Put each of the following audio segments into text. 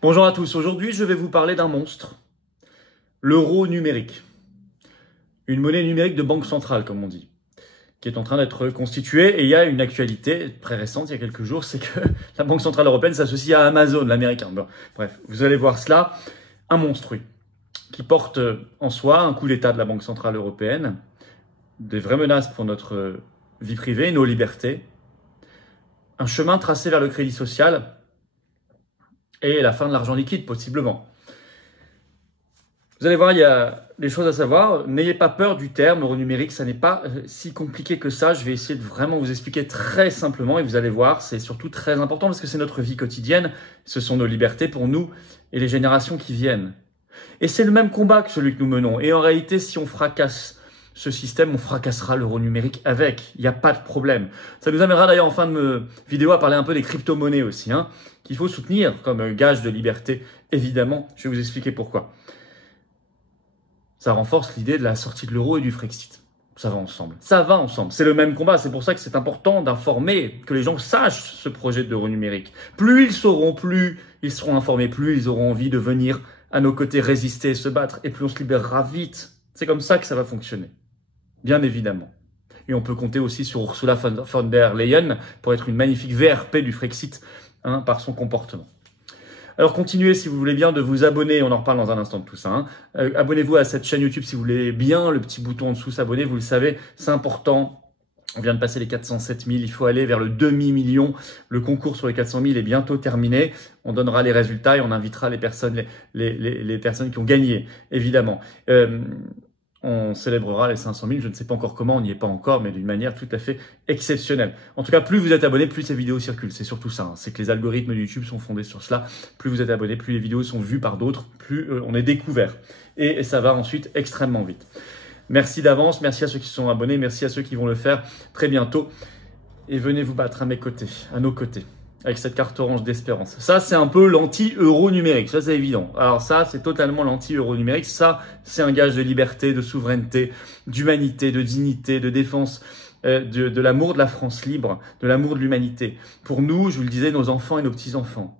Bonjour à tous, aujourd'hui je vais vous parler d'un monstre, l'euro numérique. Une monnaie numérique de banque centrale comme on dit, qui est en train d'être constituée. Et il y a une actualité très récente, il y a quelques jours, c'est que la Banque Centrale Européenne s'associe à Amazon, l'américain. Bon, bref, vous allez voir cela, un monstre, oui, qui porte en soi un coup d'État de la Banque Centrale Européenne, des vraies menaces pour notre vie privée, nos libertés, un chemin tracé vers le crédit social et la fin de l'argent liquide, possiblement. Vous allez voir, il y a des choses à savoir. N'ayez pas peur du terme euro numérique, ça n'est pas si compliqué que ça. Je vais essayer de vraiment vous expliquer très simplement et vous allez voir, c'est surtout très important parce que c'est notre vie quotidienne, ce sont nos libertés pour nous et les générations qui viennent. Et c'est le même combat que celui que nous menons. Et en réalité, si on fracasse ce système, on fracassera l'euro numérique avec. Il n'y a pas de problème. Ça nous amènera d'ailleurs en fin de vidéo à parler un peu des crypto-monnaies aussi, qu'il faut soutenir comme gage de liberté, évidemment. Je vais vous expliquer pourquoi. Ça renforce l'idée de la sortie de l'euro et du Frexit. Ça va ensemble. Ça va ensemble. C'est le même combat. C'est pour ça que c'est important d'informer, que les gens sachent ce projet d'euro numérique. Plus ils sauront, plus ils seront informés, plus ils auront envie de venir à nos côtés résister et se battre, et plus on se libérera vite. C'est comme ça que ça va fonctionner. Bien évidemment. Et on peut compter aussi sur Ursula von der Leyen pour être une magnifique VRP du Frexit, par son comportement. Alors continuez si vous voulez bien de vous abonner, on en reparle dans un instant de tout ça. Abonnez-vous à cette chaîne YouTube si vous voulez bien, le petit bouton en dessous s'abonner, vous le savez, c'est important. On vient de passer les 407 000, il faut aller vers le demi-million. Le concours sur les 400 000 est bientôt terminé. On donnera les résultats et on invitera les personnes, les personnes qui ont gagné, évidemment. On célébrera les 500 000, je ne sais pas encore comment, on n'y est pas encore, mais d'une manière tout à fait exceptionnelle. En tout cas, plus vous êtes abonnés, plus ces vidéos circulent. C'est surtout ça, c'est que les algorithmes de YouTube sont fondés sur cela. Plus vous êtes abonnés, plus les vidéos sont vues par d'autres, plus on est découvert. Et ça va ensuite extrêmement vite. Merci d'avance, merci à ceux qui sont abonnés, merci à ceux qui vont le faire très bientôt. Et venez vous battre à mes côtés, à nos côtés, avec cette carte orange d'espérance. Ça, c'est un peu l'anti-euro numérique, ça c'est évident. Alors ça, c'est totalement l'anti-euro numérique. Ça, c'est un gage de liberté, de souveraineté, d'humanité, de dignité, de défense, de l'amour de la France libre, de l'amour de l'humanité. Pour nous, je vous le disais, nos enfants et nos petits-enfants.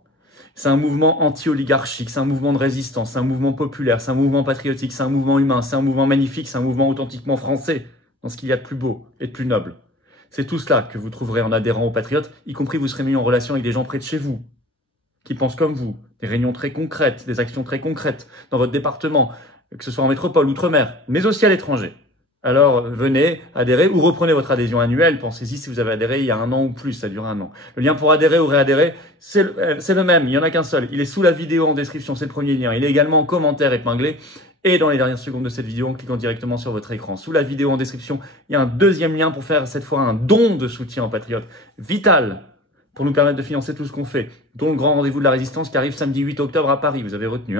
C'est un mouvement anti-oligarchique, c'est un mouvement de résistance, c'est un mouvement populaire, c'est un mouvement patriotique, c'est un mouvement humain, c'est un mouvement magnifique, c'est un mouvement authentiquement français, dans ce qu'il y a de plus beau et de plus noble. C'est tout cela que vous trouverez en adhérant aux Patriotes, y compris vous serez mis en relation avec des gens près de chez vous, qui pensent comme vous, des réunions très concrètes, des actions très concrètes dans votre département, que ce soit en métropole, outre-mer, mais aussi à l'étranger. Alors venez adhérer ou reprenez votre adhésion annuelle. Pensez-y si vous avez adhéré il y a 1 an ou plus, ça dure 1 an. Le lien pour adhérer ou réadhérer, c'est le même, il n'y en a qu'un seul. Il est sous la vidéo en description, c'est le premier lien. Il est également en commentaire épinglé et dans les dernières secondes de cette vidéo en cliquant directement sur votre écran. Sous la vidéo en description, il y a un deuxième lien pour faire cette fois un don de soutien aux Patriotes. Vital pour nous permettre de financer tout ce qu'on fait, dont le grand rendez-vous de la résistance qui arrive samedi 8 octobre à Paris. Vous avez retenu,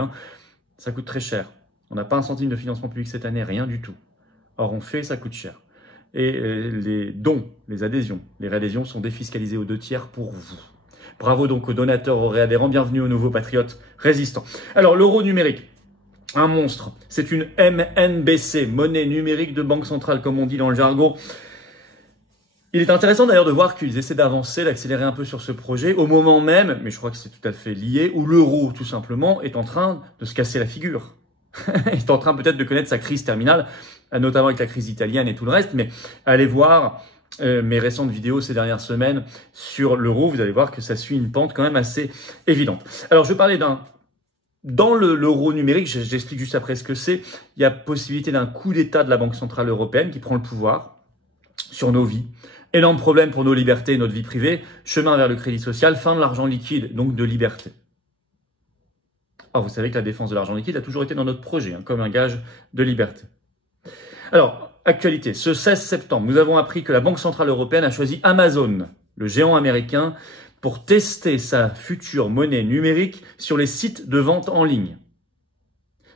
Ça coûte très cher. On n'a pas un centime de financement public cette année, rien du tout. Or, on fait, ça coûte cher. Et les dons, les adhésions, les réadhésions sont défiscalisées aux 2/3 pour vous. Bravo donc aux donateurs, aux réadhérents. Bienvenue aux nouveaux patriotes résistants. Alors, l'euro numérique, un monstre. C'est une MNBC, monnaie numérique de banque centrale, comme on dit dans le jargon. Il est intéressant d'ailleurs de voir qu'ils essaient d'avancer, d'accélérer un peu sur ce projet, au moment même, mais je crois que c'est tout à fait lié, où l'euro, tout simplement, est en train de se casser la figure. Il est en train peut-être de connaître sa crise terminale, notamment avec la crise italienne et tout le reste, mais allez voir mes récentes vidéos ces dernières semaines sur l'euro, vous allez voir que ça suit une pente quand même assez évidente. Alors je parlais dans l'euro numérique, j'explique juste après ce que c'est, il y a possibilité d'un coup d'État de la Banque Centrale Européenne qui prend le pouvoir sur nos vies. Énorme problème pour nos libertés et notre vie privée, chemin vers le crédit social, fin de l'argent liquide, donc de liberté. Alors, vous savez que la défense de l'argent liquide a toujours été dans notre projet, comme un gage de liberté. Alors, actualité, ce 16 septembre, nous avons appris que la Banque Centrale Européenne a choisi Amazon, le géant américain, pour tester sa future monnaie numérique sur les sites de vente en ligne.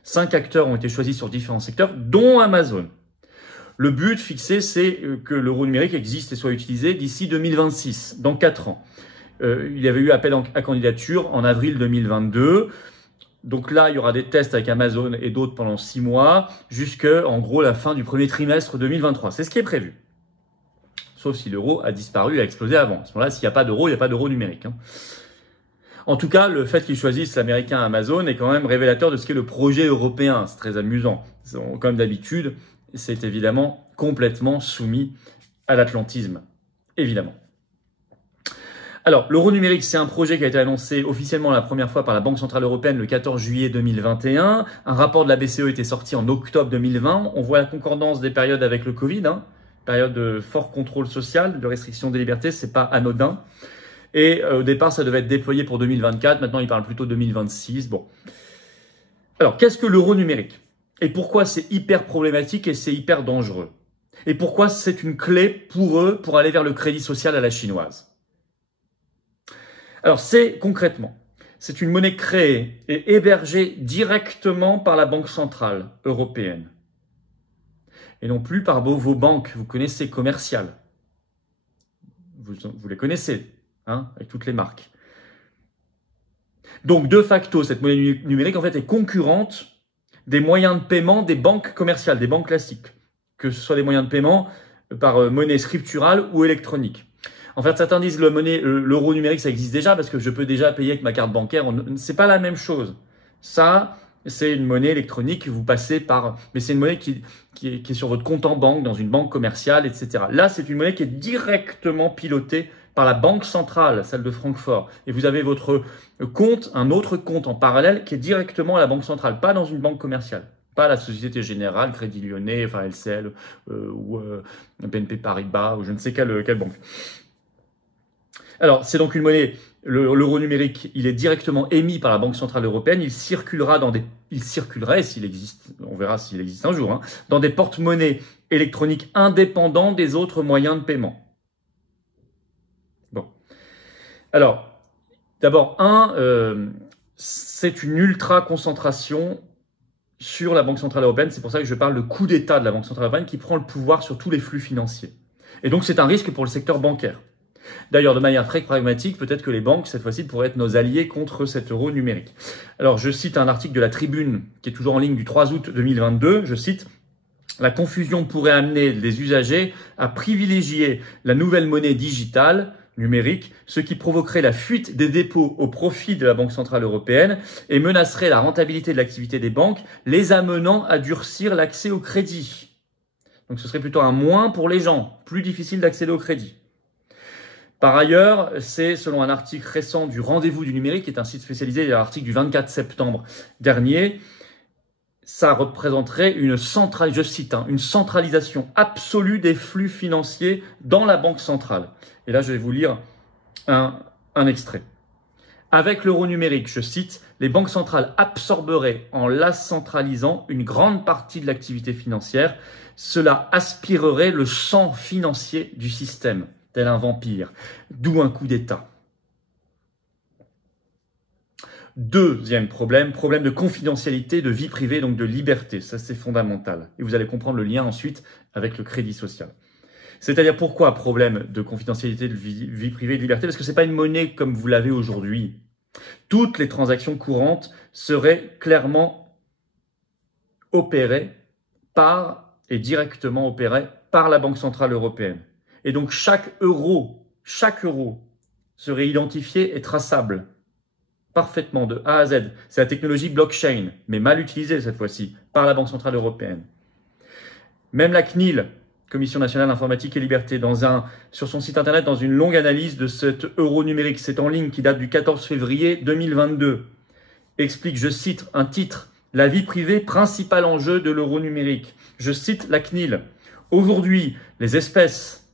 5 acteurs ont été choisis sur différents secteurs, dont Amazon. Le but fixé, c'est que l'euro numérique existe et soit utilisé d'ici 2026, dans 4 ans. Il y avait eu appel à candidature en avril 2022. Donc là, il y aura des tests avec Amazon et d'autres pendant 6 mois, jusqu'à, en gros, la fin du premier trimestre 2023. C'est ce qui est prévu. Sauf si l'euro a disparu, a explosé avant. À ce moment-là, s'il n'y a pas d'euro, il n'y a pas d'euro numérique. En tout cas, le fait qu'ils choisissent l'américain Amazon est quand même révélateur de ce qu'est le projet européen. C'est très amusant. Comme d'habitude, c'est évidemment complètement soumis à l'atlantisme, évidemment. Alors, l'euro numérique, c'est un projet qui a été annoncé officiellement la première fois par la Banque Centrale Européenne le 14 juillet 2021. Un rapport de la BCE était sorti en octobre 2020. On voit la concordance des périodes avec le Covid, période de fort contrôle social, de restriction des libertés, c'est pas anodin. Et au départ, ça devait être déployé pour 2024. Maintenant, il parle plutôt 2026. Bon. Alors, qu'est-ce que l'euro numérique? Et pourquoi c'est hyper problématique et c'est hyper dangereux? Et pourquoi c'est une clé pour eux pour aller vers le crédit social à la chinoise? Alors, concrètement, c'est une monnaie créée et hébergée directement par la Banque Centrale Européenne. Et non plus par vos banques, vous connaissez, commerciales. Vous les connaissez, avec toutes les marques. Donc, de facto, cette monnaie numérique, en fait, est concurrente des moyens de paiement des banques commerciales, des banques classiques. Que ce soit des moyens de paiement par monnaie scripturale ou électronique. En fait, certains disent l'euro numérique, ça existe déjà parce que je peux déjà payer avec ma carte bancaire. C'est pas la même chose. Ça, c'est une monnaie électronique, vous passez par... Mais c'est une monnaie qui est sur votre compte en banque, dans une banque commerciale, etc. Là, c'est une monnaie qui est directement pilotée par la Banque Centrale, celle de Francfort. Et vous avez votre compte, un autre compte en parallèle qui est directement à la Banque Centrale, pas dans une banque commerciale. Pas la Société Générale, Crédit Lyonnais, enfin LCL, ou BNP Paribas, ou je ne sais quelle banque. Alors, c'est donc une monnaie, l'euro numérique, il est directement émis par la Banque Centrale Européenne, il circulerait, s'il existe, on verra s'il existe un jour, dans des porte-monnaies électroniques indépendants des autres moyens de paiement. Bon. Alors, d'abord, c'est une ultra-concentration sur la Banque Centrale Européenne, c'est pour ça que je parle de coup d'État de la Banque Centrale Européenne qui prend le pouvoir sur tous les flux financiers. Et donc, c'est un risque pour le secteur bancaire. D'ailleurs, de manière très pragmatique, peut-être que les banques, cette fois-ci, pourraient être nos alliés contre cet euro numérique. Alors, je cite un article de la Tribune, qui est toujours en ligne du 3 août 2022, je cite « La confusion pourrait amener les usagers à privilégier la nouvelle monnaie digitale, numérique, ce qui provoquerait la fuite des dépôts au profit de la Banque Centrale Européenne et menacerait la rentabilité de l'activité des banques, les amenant à durcir l'accès au crédit. » Donc, ce serait plutôt un moins pour les gens, plus difficile d'accéder au crédit. Par ailleurs, c'est selon un article récent du Rendez-vous du numérique, qui est un site spécialisé, l'article du 24 septembre dernier, ça représenterait je cite, une centralisation absolue des flux financiers dans la Banque centrale. Et là, je vais vous lire un extrait. Avec l'euro numérique, je cite, les banques centrales absorberaient en la centralisant une grande partie de l'activité financière. Cela aspirerait le sang financier du système. Tel un vampire, d'où un coup d'État. Deuxième problème de confidentialité, de vie privée, donc de liberté. Ça, c'est fondamental. Et vous allez comprendre le lien ensuite avec le crédit social. C'est-à-dire pourquoi problème de confidentialité, de vie privée, de liberté? Parce que c'est pas une monnaie comme vous l'avez aujourd'hui. Toutes les transactions courantes seraient clairement opérées et directement opérées par la Banque Centrale Européenne. Et donc, chaque euro serait identifié et traçable parfaitement de A à Z. C'est la technologie blockchain, mais mal utilisée cette fois-ci par la Banque Centrale Européenne. Même la CNIL, Commission Nationale Informatique et Liberté, sur son site internet, dans une longue analyse de cet euro numérique, c'est en ligne qui date du 14 février 2022, explique, je cite un titre, « La vie privée, principal enjeu de l'euro numérique ». Je cite la CNIL. « Aujourd'hui, les espèces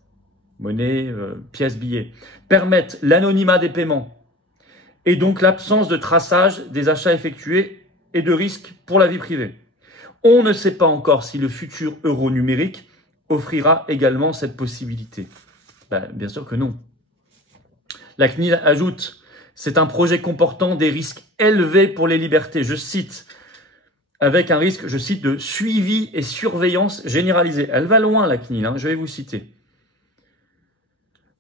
monnaie, pièces, billets, permettent l'anonymat des paiements et donc l'absence de traçage des achats effectués et de risques pour la vie privée. On ne sait pas encore si le futur euro numérique offrira également cette possibilité. » Bien sûr que non. La CNIL ajoute, c'est un projet comportant des risques élevés pour les libertés. Je cite, avec un risque, je cite, de suivi et surveillance généralisée. Elle va loin, la CNIL, je vais vous citer.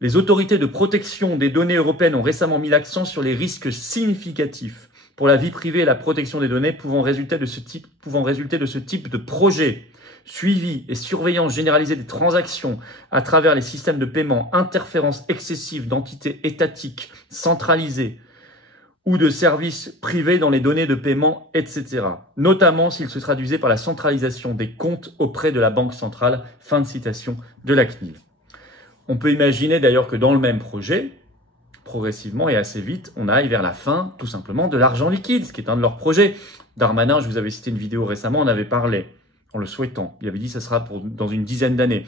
Les autorités de protection des données européennes ont récemment mis l'accent sur les risques significatifs pour la vie privée et la protection des données pouvant résulter de ce type de projet. Suivi et surveillance généralisée des transactions à travers les systèmes de paiement, interférence excessive d'entités étatiques centralisées ou de services privés dans les données de paiement, etc. Notamment s'il se traduisait par la centralisation des comptes auprès de la Banque centrale. Fin de citation de la CNIL. On peut imaginer d'ailleurs que dans le même projet, progressivement et assez vite, on aille vers la fin, tout simplement, de l'argent liquide, ce qui est un de leurs projets. Darmanin, je vous avais cité une vidéo récemment, on avait parlé, en le souhaitant. Il avait dit que ça sera dans une dizaine d'années.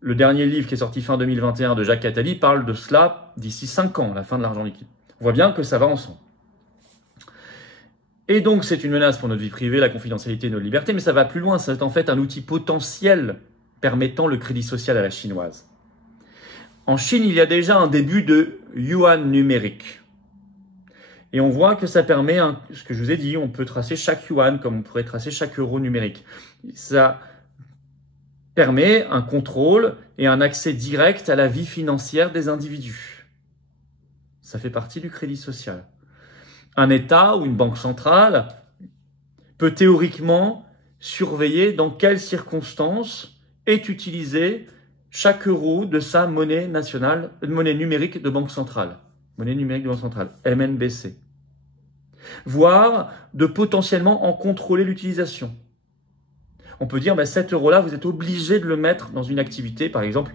Le dernier livre qui est sorti fin 2021 de Jacques Attali parle de cela d'ici 5 ans, la fin de l'argent liquide. On voit bien que ça va ensemble. Et donc, c'est une menace pour notre vie privée, la confidentialité et nos libertés, mais ça va plus loin. C'est en fait un outil potentiel permettant le crédit social à la chinoise. En Chine, il y a déjà un début de yuan numérique. Et on voit que ça permet, ce que je vous ai dit, on peut tracer chaque yuan comme on pourrait tracer chaque euro numérique. Ça permet un contrôle et un accès direct à la vie financière des individus. Ça fait partie du crédit social. Un État ou une banque centrale peut théoriquement surveiller dans quelles circonstances est utilisé chaque euro de sa monnaie nationale, monnaie numérique de banque centrale. Monnaie numérique de banque centrale, MNBC. Voire de potentiellement en contrôler l'utilisation. On peut dire, cet euro-là, vous êtes obligé de le mettre dans une activité, par exemple,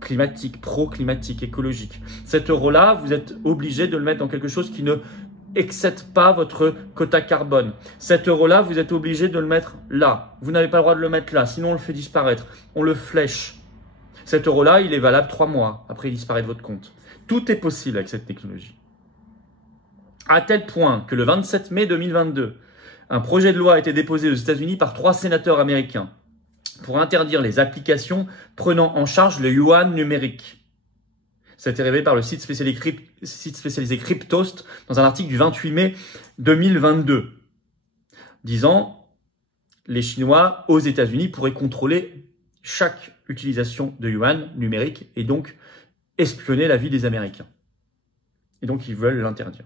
climatique, pro-climatique, écologique. Cet euro-là, vous êtes obligé de le mettre dans quelque chose qui ne excède pas votre quota carbone. Cet euro-là, vous êtes obligé de le mettre là. Vous n'avez pas le droit de le mettre là, sinon on le fait disparaître. On le flèche. Cet euro-là, il est valable 3 mois. Après, il disparaît de votre compte. Tout est possible avec cette technologie. À tel point que le 27 mai 2022, un projet de loi a été déposé aux États-Unis par 3 sénateurs américains pour interdire les applications prenant en charge le yuan numérique. Ça a été révélé par le site spécialisé Cryptost dans un article du 28 mai 2022, disant les Chinois aux États-Unis pourraient contrôler chaque utilisation de yuan numérique et donc espionner la vie des Américains. Et donc ils veulent l'interdire.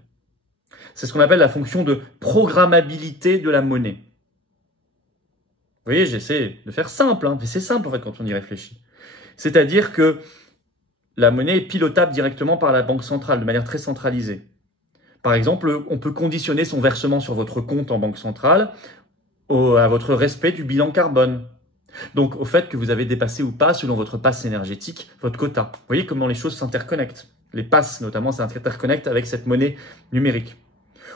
C'est ce qu'on appelle la fonction de programmabilité de la monnaie. Vous voyez, j'essaie de faire simple, mais c'est simple en fait quand on y réfléchit. C'est-à-dire que la monnaie est pilotable directement par la banque centrale, de manière très centralisée. Par exemple, on peut conditionner son versement sur votre compte en banque centrale à votre respect du bilan carbone. Donc au fait que vous avez dépassé ou pas, selon votre passe énergétique, votre quota. Vous voyez comment les choses s'interconnectent. Les passes notamment s'interconnectent avec cette monnaie numérique.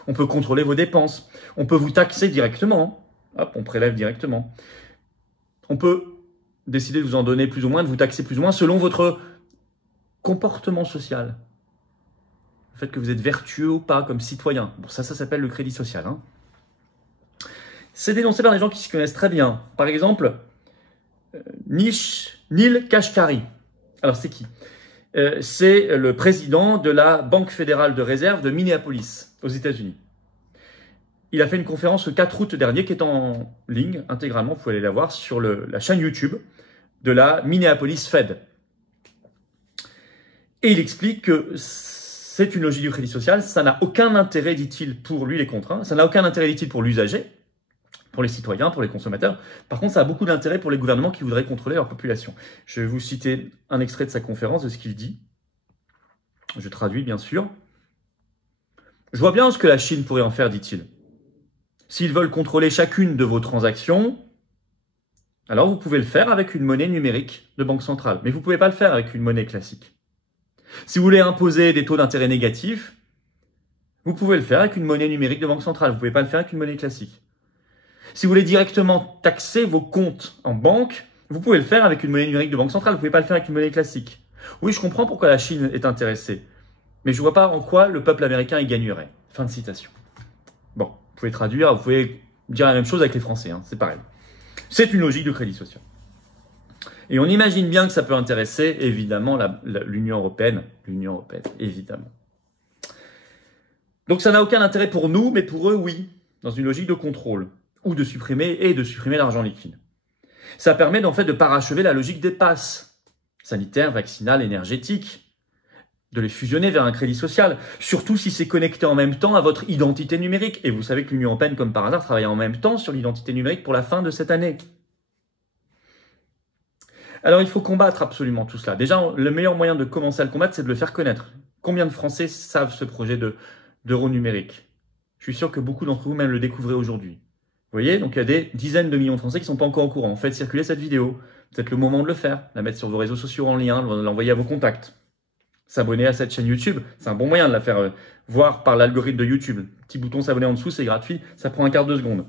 On peut contrôler vos dépenses. On peut vous taxer directement. Hop, on prélève directement. On peut décider de vous en donner plus ou moins, de vous taxer plus ou moins selon votre comportement social. Le fait que vous êtes vertueux ou pas comme citoyen. Bon, ça s'appelle le crédit social. C'est dénoncé par des gens qui s'y connaissent très bien. Par exemple, Neel Kashkari. Alors c'est qui? C'est le président de la Banque fédérale de réserve de Minneapolis, aux États-Unis. Il a fait une conférence le 4 août dernier qui est en ligne intégralement, vous pouvez aller la voir sur la chaîne YouTube de la Minneapolis Fed. Et il explique que c'est une logique du crédit social, ça n'a aucun intérêt, dit-il, pour lui les contraintes, ça n'a aucun intérêt, dit-il, pour l'usager, pour les citoyens, pour les consommateurs. Par contre, ça a beaucoup d'intérêt pour les gouvernements qui voudraient contrôler leur population. Je vais vous citer un extrait de sa conférence, de ce qu'il dit. Je traduis, bien sûr. Je vois bien ce que la Chine pourrait en faire, dit-il. S'ils veulent contrôler chacune de vos transactions, alors vous pouvez le faire avec une monnaie numérique de banque centrale. Mais vous ne pouvez pas le faire avec une monnaie classique. Si vous voulez imposer des taux d'intérêt négatifs, vous pouvez le faire avec une monnaie numérique de banque centrale. Vous ne pouvez pas le faire avec une monnaie classique. Si vous voulez directement taxer vos comptes en banque, vous pouvez le faire avec une monnaie numérique de banque centrale. Vous ne pouvez pas le faire avec une monnaie classique. Oui, je comprends pourquoi la Chine est intéressée. Mais je ne vois pas en quoi le peuple américain y gagnerait. Fin de citation. Bon, vous pouvez traduire, vous pouvez dire la même chose avec les Français. C'est pareil. C'est une logique de crédit social. Et on imagine bien que ça peut intéresser, évidemment, l'Union européenne. L'Union européenne, évidemment. Donc ça n'a aucun intérêt pour nous, mais pour eux, oui. Dans une logique de contrôle. Ou de supprimer l'argent liquide. Ça permet en fait de parachever la logique des passes sanitaires, vaccinales, énergétiques, de les fusionner vers un crédit social, surtout si c'est connecté en même temps à votre identité numérique. Et vous savez que l'Union européenne, comme par hasard, travaille en même temps sur l'identité numérique pour la fin de cette année. Alors il faut combattre absolument tout cela. Déjà, le meilleur moyen de commencer à le combattre, c'est de le faire connaître. Combien de Français savent ce projet de d'euros numériques. Je suis sûr que beaucoup d'entre vous même le découvrez aujourd'hui. Vous voyez, donc il y a des dizaines de millions de Français qui ne sont pas encore au courant. Faites circuler cette vidéo. Peut-être le moment de le faire. La mettre sur vos réseaux sociaux en lien, l'envoyer à vos contacts. S'abonner à cette chaîne YouTube. C'est un bon moyen de la faire voir par l'algorithme de YouTube. Petit bouton s'abonner en dessous, c'est gratuit. Ça prend un quart de seconde.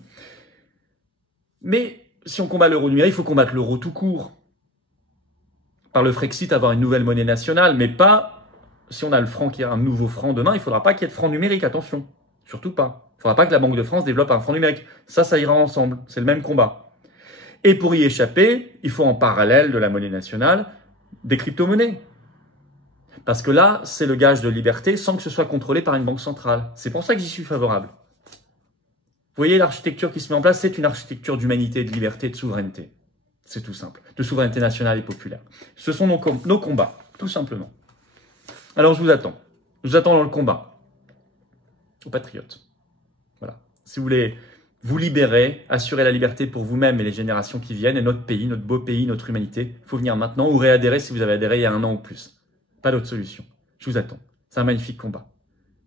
Mais si on combat l'euro numérique, il faut combattre l'euro tout court. Par le Frexit, avoir une nouvelle monnaie nationale, mais pas, si on a le franc qui a un nouveau franc demain, il ne faudra pas qu'il y ait de franc numérique, attention. Surtout pas. Il ne faudra pas que la Banque de France développe un franc numérique. Ça ira ensemble. C'est le même combat. Et pour y échapper, il faut en parallèle de la monnaie nationale des crypto-monnaies. Parce que là, c'est le gage de liberté sans que ce soit contrôlé par une banque centrale. C'est pour ça que j'y suis favorable. Vous voyez l'architecture qui se met en place, c'est une architecture d'humanité, de liberté, de souveraineté. C'est tout simple. De souveraineté nationale et populaire. Ce sont nos combats, tout simplement. Alors je vous attends. Je vous attends dans le combat. Aux patriotes. Voilà. Si vous voulez vous libérer, assurer la liberté pour vous-même et les générations qui viennent, et notre pays, notre beau pays, notre humanité, il faut venir maintenant ou réadhérer si vous avez adhéré il y a 1 an ou plus. Pas d'autre solution. Je vous attends. C'est un magnifique combat.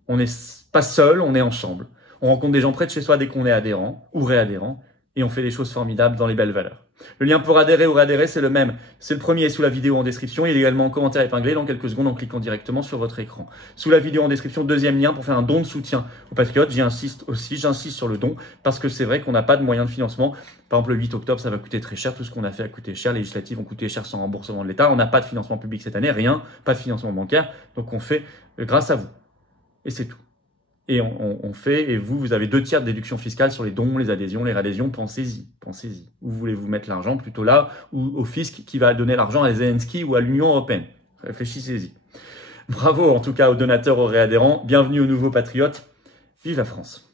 On n'est pas seul, on est ensemble. On rencontre des gens près de chez soi dès qu'on est adhérent ou réadhérent et on fait des choses formidables dans les belles valeurs. Le lien pour adhérer ou réadhérer, c'est le même. C'est le premier sous la vidéo en description. Il est également en commentaire épinglé dans quelques secondes en cliquant directement sur votre écran. Sous la vidéo en description, deuxième lien pour faire un don de soutien aux patriotes. J'insiste sur le don parce que c'est vrai qu'on n'a pas de moyens de financement. Par exemple, le 8 octobre, ça va coûter très cher. Tout ce qu'on a fait a coûté cher. Les législatives ont coûté cher sans remboursement de l'État. On n'a pas de financement public cette année, rien, pas de financement bancaire. Donc on fait grâce à vous. Et c'est tout. Et on fait, et vous avez 2 tiers de déduction fiscale sur les dons, les adhésions, les réadhésions. Pensez-y, pensez-y. Où voulez-vous mettre l'argent? Plutôt là, ou au fisc qui va donner l'argent à Zelensky ou à l'Union européenne. Réfléchissez-y. Bravo en tout cas aux donateurs, aux réadhérents. Bienvenue aux nouveaux patriotes. Vive la France!